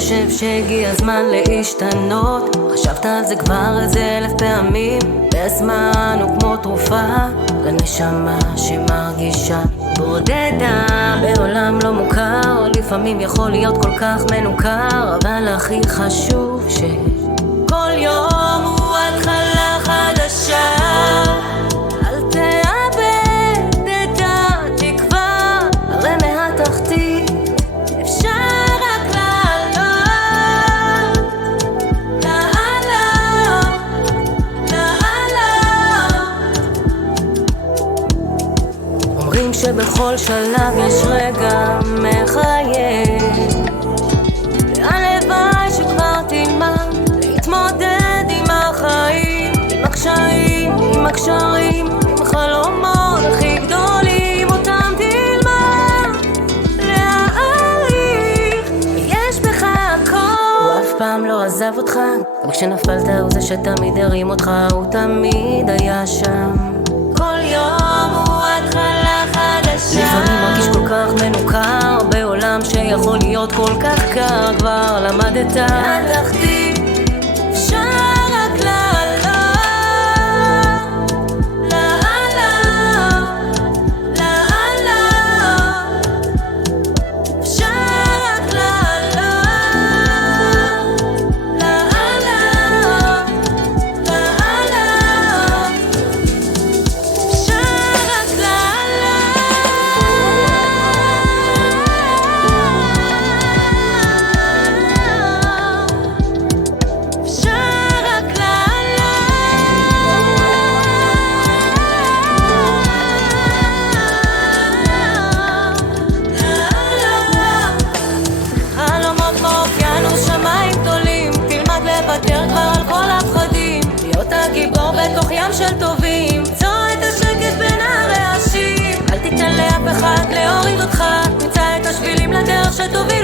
חושב שהגיע הזמן להשתנות? חשבת על זה כבר איזה 1000 פעמים? והזמן הוא כמו תרופה לנשמה שמרגישה בודדה בעולם לא מוכר. לפעמים יכול להיות כל כך מנוכר, אבל הכי חשוב שכל יום הוא התחלה חדשה. אל תאבד את התקווה, הרי מהתחתית אפשר רק לעלות, לעלות, לעלות. אומרים שבכל שלב יש רגע מחייב, והלוואי שכבר תלמד להתמודד עם החיים, עם הקשיים, עם הקשרים, עם חלומות הכי גדולים, אותם תלמד להעריך. יש בך הכל, הוא אף פעם לא עזב אותך, גם כשנפלת הוא זה שתמיד הרים אותך, הוא תמיד היה שם. כל יום הוא התחלה חדשה. לפעמים מרגיש כל כך מנוכר בעולם שיכול להיות כל כך קר, כבר למדת מהתחתית אפשר רק לעלות, לעלות, לעלות. אפשר רק לעלות, לעלות, לעלות. אפשר רק לעלות, אפשר רק לעלות. חלומות כמו אוקיינוס, שמיים גדולים, תלמד לוותר כבר על כל הפחדים, להיות הגיבור בתוך ים של טובים, צור את השקט בין הרעשים. אל תיתן לאף אחד להוריד אותך, תמצא את השבילים לדרך שטובים